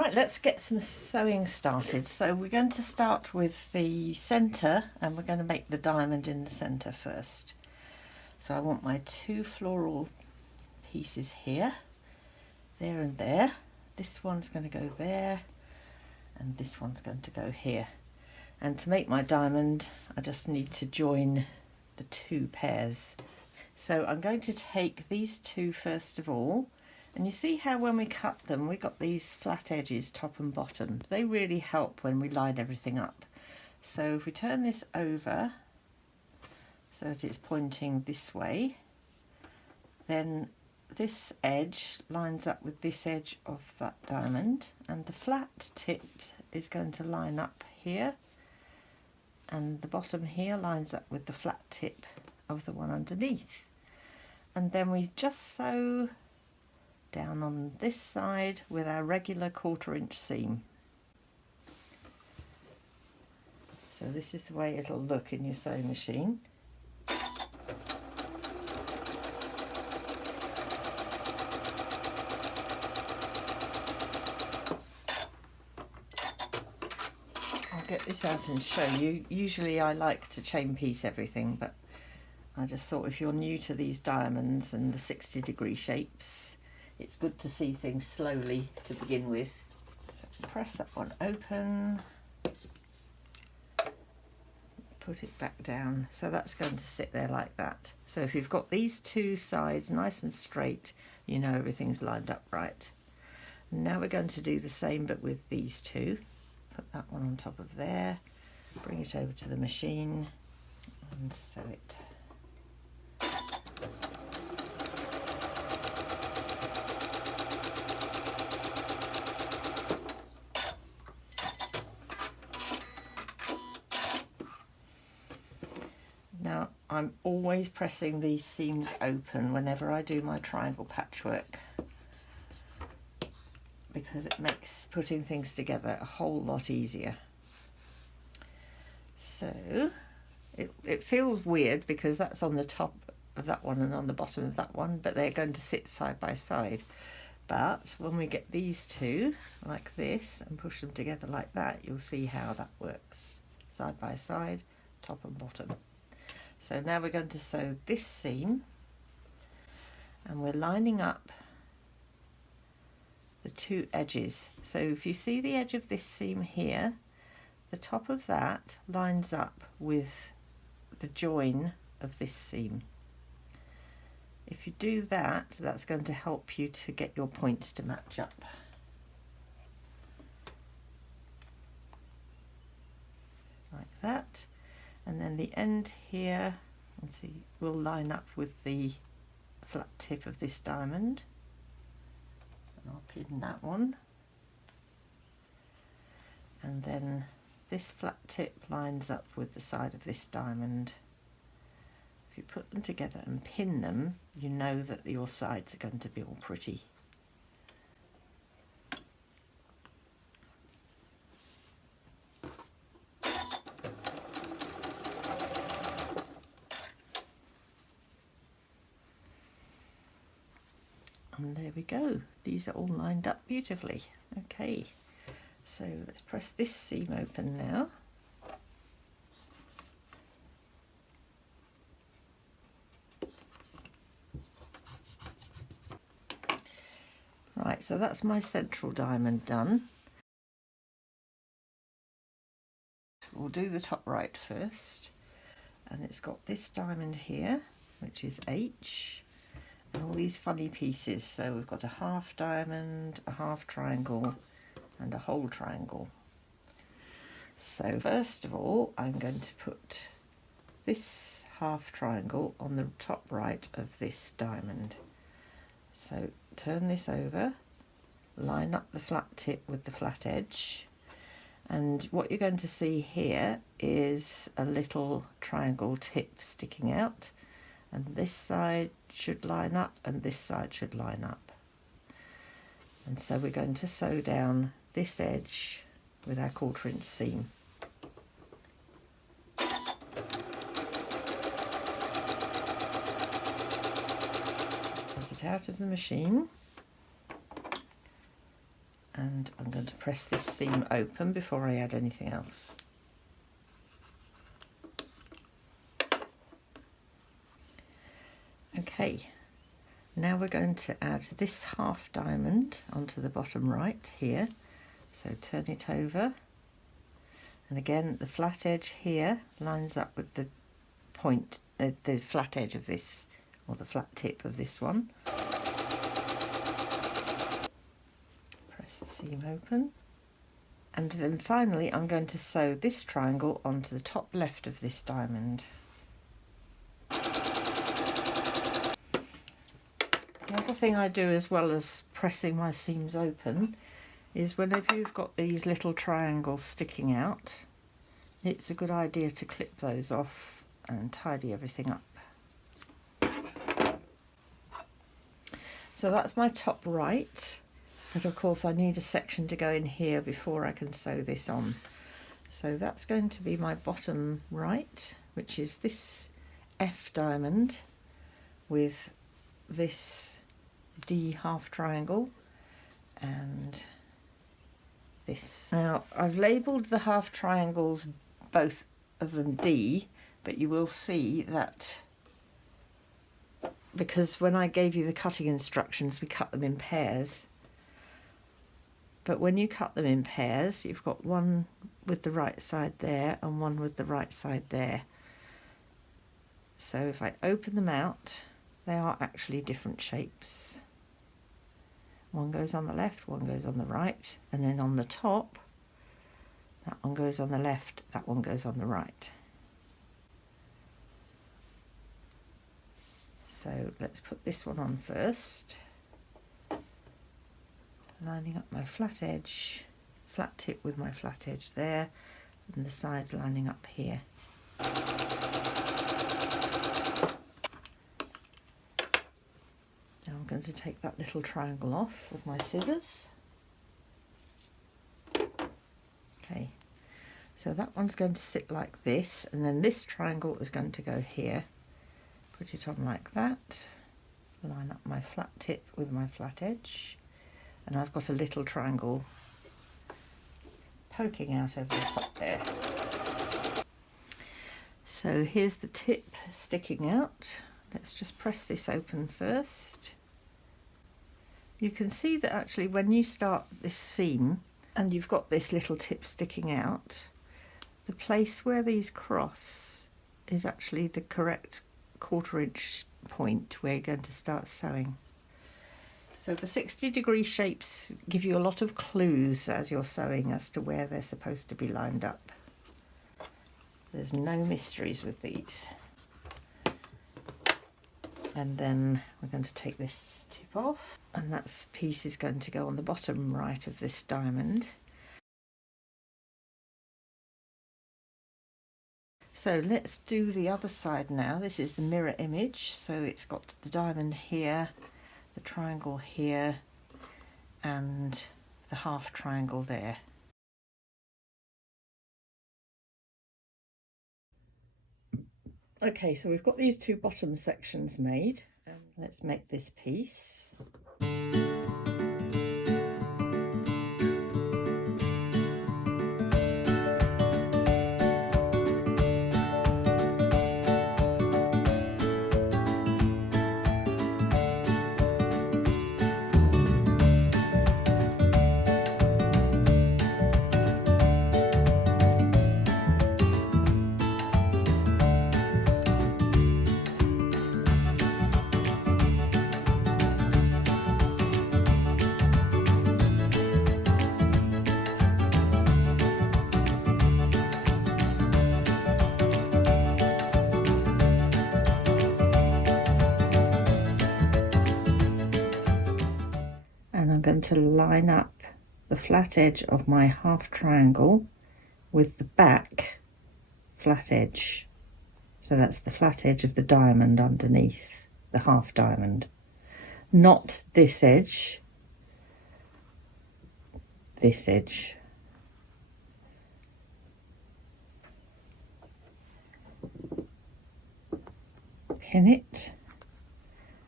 Right, let's get some sewing started. So we're going to start with the centre, and we're going to make the diamond in the centre first. So I want my two floral pieces here, there and there. This one's going to go there, and this one's going to go here. And to make my diamond, I just need to join the two pairs. So I'm going to take these two first of all, and you see how when we cut them, we got these flat edges, top and bottom. They really help when we line everything up. So if we turn this over so that it's pointing this way, then this edge lines up with this edge of that diamond, and the flat tip is going to line up here, and the bottom here lines up with the flat tip of the one underneath. And then we just sew down on this side with our regular 1/4 inch seam. So this is the way it'll look in your sewing machine. I'll get this out and show you. Usually I like to chain piece everything, but I just thought if you're new to these diamonds and the 60-degree shapes, it's good to see things slowly to begin with. So press that one open, put it back down. So that's going to sit there like that. So if you've got these two sides nice and straight, you know everything's lined up right. Now we're going to do the same but with these two. Put that one on top of there, bring it over to the machine and sew it. Now I'm always pressing these seams open whenever I do my triangle patchwork, because it makes putting things together a whole lot easier. So it feels weird because that's on the top of that one and on the bottom of that one, but they're going to sit side by side. But when we get these two like this and push them together like that, you'll see how that works. Side by side, top and bottom. So now we're going to sew this seam, and we're lining up the two edges. So if you see the edge of this seam here, the top of that lines up with the join of this seam. If you do that, that's going to help you to get your points to match up. Like that. And then the end here, let's see, will line up with the flat tip of this diamond. And I'll pin that one. And then this flat tip lines up with the side of this diamond. If you put them together and pin them, you know that your sides are going to be all pretty. And there we go. These are all lined up beautifully. Okay, so let's press this seam open now. Right, so that's my central diamond done. We'll do the top right first, and it's got this diamond here, which is H, and all these funny pieces. So we've got a half diamond, a half triangle, and a whole triangle. So first of all, I'm going to put this half triangle on the top right of this diamond. So turn this over, line up the flat tip with the flat edge, and what you're going to see here is a little triangle tip sticking out, and this side should line up and this side should line up. And so we're going to sew down this edge with our 1/4 inch seam. Take it out of the machine and I'm going to press this seam open before I add anything else. Okay, now we're going to add this half diamond onto the bottom right here. So turn it over, and again the flat edge here lines up with the point, the flat edge of this, or the flat tip of this one. Press the seam open, and then finally I'm going to sew this triangle onto the top left of this diamond. The other thing I do, as well as pressing my seams open, is whenever you've got these little triangles sticking out, it's a good idea to clip those off and tidy everything up. So that's my top right, but of course I need a section to go in here before I can sew this on. So that's going to be my bottom right, which is this F diamond with this D half triangle and this. Now I've labelled the half triangles, both of them D, but you will see that because when I gave you the cutting instructions we cut them in pairs, but when you cut them in pairs you've got one with the right side there and one with the right side there. So if I open them out, they are actually different shapes. One goes on the left, one goes on the right, and then on the top, that one goes on the left, that one goes on the right. So let's put this one on first. Lining up my flat edge, flat tip with my flat edge there, and the sides lining up here. Now I'm going to take that little triangle off with my scissors. Okay, so that one's going to sit like this, and then this triangle is going to go here. Put it on like that, line up my flat tip with my flat edge, and I've got a little triangle poking out over the top there. So here's the tip sticking out. Let's just press this open first. You can see that actually when you start this seam and you've got this little tip sticking out, the place where these cross is actually the correct 1/4 inch point where you're going to start sewing. So the 60-degree shapes give you a lot of clues as you're sewing as to where they're supposed to be lined up. There's no mysteries with these. And then we're going to take this tip off, and that piece is going to go on the bottom right of this diamond. So let's do the other side now. This is the mirror image, so it's got the diamond here, the triangle here, and the half triangle there. Okay, so we've got these two bottom sections made. Let's make this piece. I'm going to line up the flat edge of my half triangle with the back flat edge. So that's the flat edge of the diamond underneath the half diamond. Not this edge, this edge. Pin it,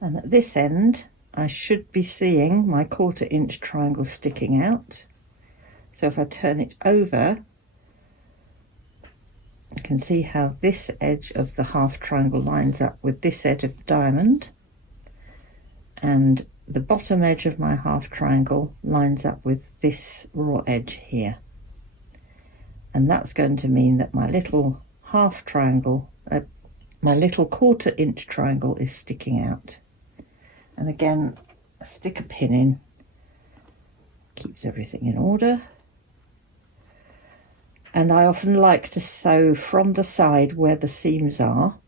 and at this end I should be seeing my 1/4 inch triangle sticking out. So if I turn it over, you can see how this edge of the half triangle lines up with this edge of the diamond, and the bottom edge of my half triangle lines up with this raw edge here. And that's going to mean that my little half triangle, my little 1/4 inch triangle is sticking out. And again, stick a pin in, keeps everything in order. And I often like to sew from the side where the seams are,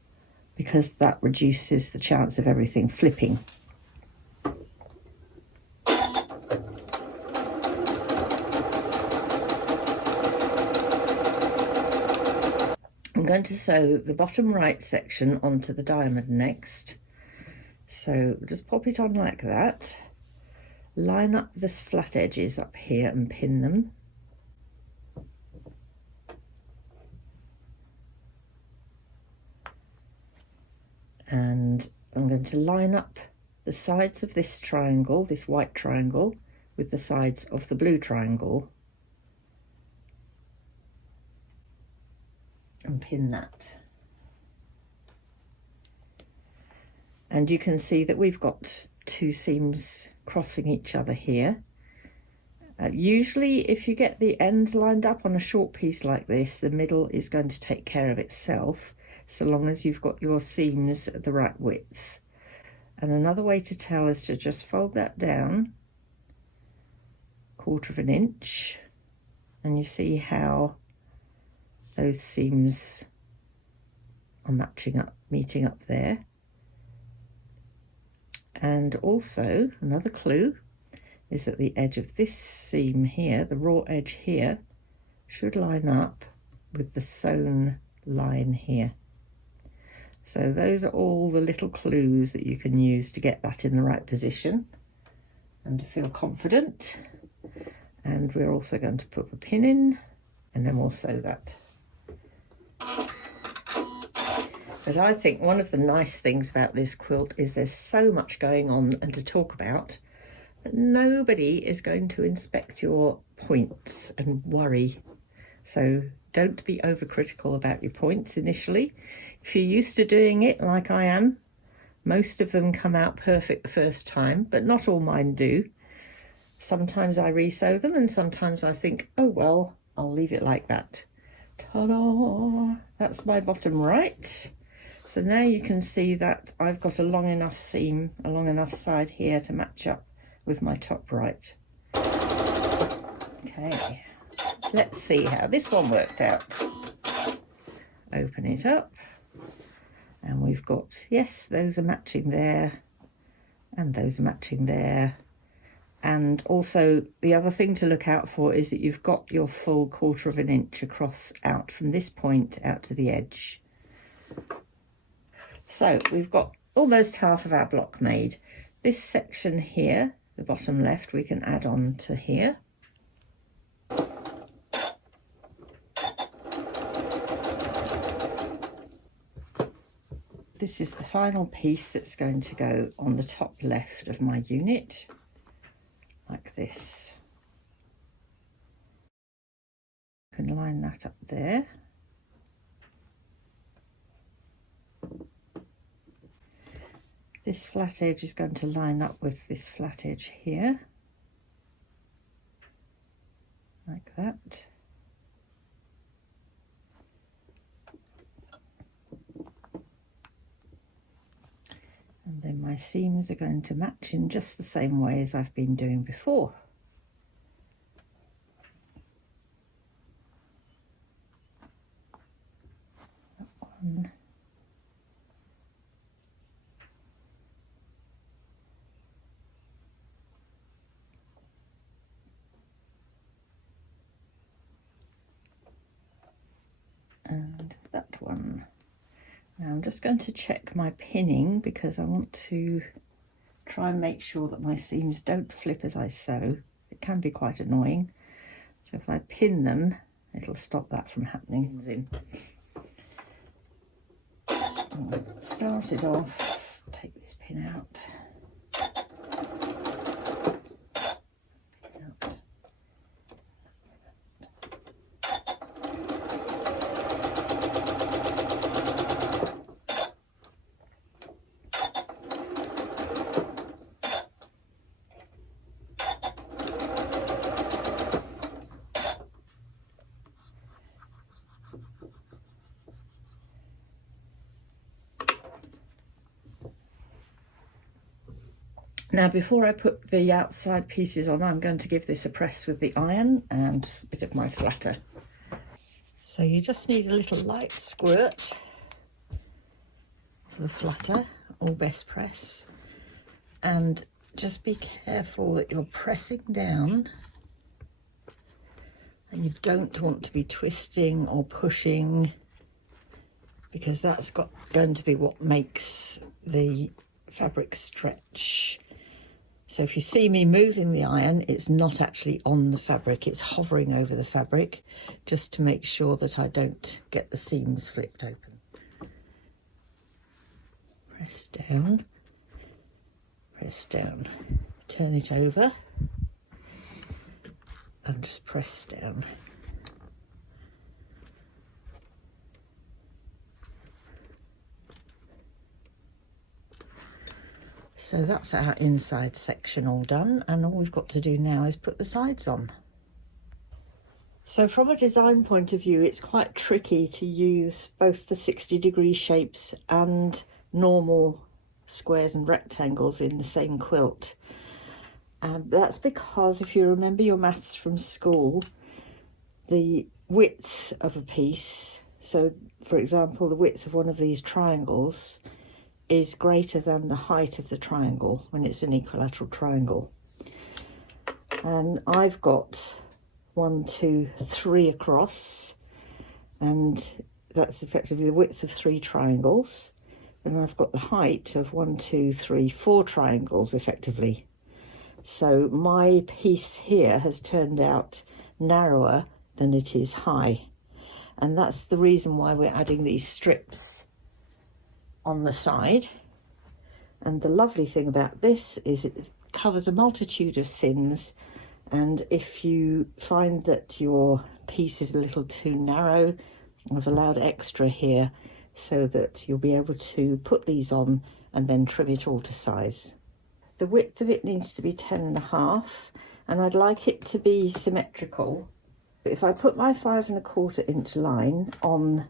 because that reduces the chance of everything flipping. I'm going to sew the bottom right section onto the diamond next. So just pop it on like that. Line up this flat edges up here and pin them. And I'm going to line up the sides of this triangle, this white triangle, with the sides of the blue triangle and pin that. And you can see that we've got 2 seams crossing each other here. Usually if you get the ends lined up on a short piece like this, the middle is going to take care of itself, so long as you've got your seams at the right width. And another way to tell is to just fold that down 1/4 inch, and you see how those seams are matching up, meeting up there. And also another clue is that the edge of this seam here, the raw edge here, should line up with the sewn line here. So those are all the little clues that you can use to get that in the right position and to feel confident. And we're also going to put the pin in, and then we'll sew that. But I think one of the nice things about this quilt is there's so much going on and to talk about that nobody is going to inspect your points and worry. So don't be overcritical about your points initially. If you're used to doing it like I am, most of them come out perfect the first time, but not all mine do. Sometimes I re-sew them, and sometimes I think, oh well, I'll leave it like that. Ta-da! That's my bottom right. So now you can see that I've got a long enough seam, a long enough side here to match up with my top right. Okay, let's see how this one worked out. Open it up, and we've got, yes, those are matching there, and those are matching there. And also the other thing to look out for is that you've got your full 1/4 inch across out from this point out to the edge. So we've got almost half of our block made. This section here, the bottom left, we can add on to here. This is the final piece that's going to go on the top left of my unit, like this. You can line that up there. This flat edge is going to line up with this flat edge here, like that. And then my seams are going to match in just the same way as I've been doing before. That one. And that one. Now I'm just going to check my pinning because I want to try and make sure that my seams don't flip as I sew. It can be quite annoying. So if I pin them, it'll stop that from happening. Start it off, take this pin out. Now before I put the outside pieces on, I'm going to give this a press with the iron and just a bit of my flatter. So you just need a little light squirt for the flatter or best press, and just be careful that you're pressing down and you don't want to be twisting or pushing, because that's going to be what makes the fabric stretch. So if you see me moving the iron, it's not actually on the fabric, it's hovering over the fabric, just to make sure that I don't get the seams flipped open. Press down, turn it over and just press down. So that's our inside section all done, and all we've got to do now is put the sides on. So from a design point of view, it's quite tricky to use both the 60-degree shapes and normal squares and rectangles in the same quilt. That's because if you remember your maths from school, the width of a piece, so for example the width of one of these triangles, is greater than the height of the triangle when it's an equilateral triangle. And I've got 1, 2, 3 across, and that's effectively the width of 3 triangles, and I've got the height of 1, 2, 3, 4 triangles effectively. So my piece here has turned out narrower than it is high, and that's the reason why we're adding these strips on the side. And the lovely thing about this is it covers a multitude of sins, and if you find that your piece is a little too narrow, I've allowed extra here so that you'll be able to put these on and then trim it all to size. The width of it needs to be 10.5, and I'd like it to be symmetrical. If I put my 5.25 inch line on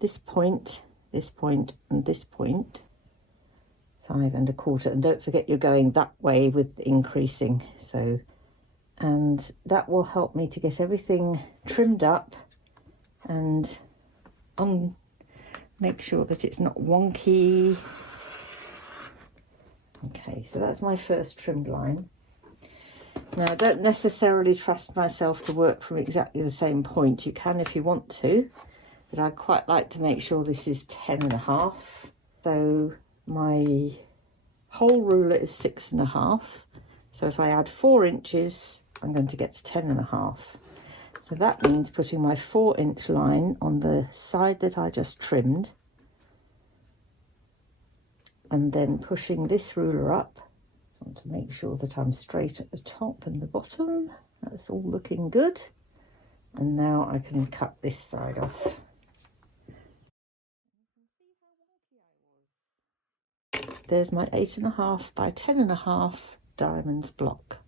this point, and this point, 5.25, and don't forget you're going that way with increasing, so, and that will help me to get everything trimmed up and make sure that it's not wonky. Okay, so that's my first trimmed line. Now I don't necessarily trust myself to work from exactly the same point. You can if you want to, but I'd quite like to make sure this is 10.5. So my whole ruler is 6.5. So if I add 4 inches, I'm going to get to 10.5. So that means putting my 4-inch line on the side that I just trimmed, and then pushing this ruler up. So I want to make sure that I'm straight at the top and the bottom. That's all looking good. And now I can cut this side off. There's my 8.5 by 10.5 diamonds block.